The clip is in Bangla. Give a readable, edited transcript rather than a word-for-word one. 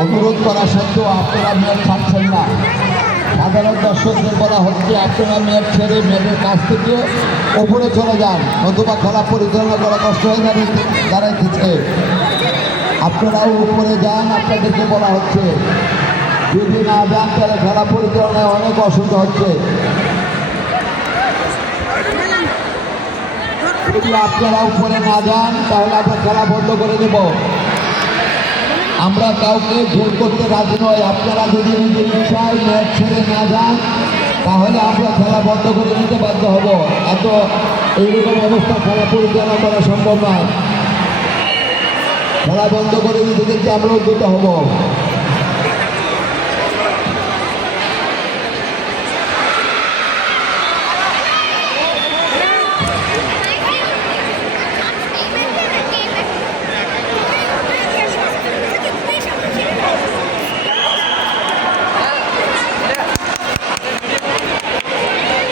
অনুরোধ করা সত্ত্বেও আপনারা মেয়ের ছাড়ছেন না। সাধারণ দর্শকদের বলা হচ্ছে আপনারা মেয়ের ছেড়ে মেয়েদের কাছ থেকে ওপরে চলে যান, নতুবা খেলা পরিচালনা করা কষ্ট হয়ে দাঁড়াইতেছে। আপনারাও উপরে যান, আপনাদেরকে বলা হচ্ছে যদি না যান তাহলে খেলা পরিচালনায় অনেক অসুবিধা হচ্ছে। যদি আপনারা উপরে না যান তাহলে আমরা খেলা বন্ধ করে দেব। আমরা কাউকে জোর করতে রাজি নয়। আপনারা যদি নিজের ইচ্ছায় ম্যাচ ছেড়ে না যান তাহলে আমরা খেলা বন্ধ করে দিতে বাধ্য হব। এত এইরকম অবস্থা খেলা পরিচালনা করা সম্ভব নয়। খেলা বন্ধ করে দিতে কিন্তু আমরা উদ্যত হব।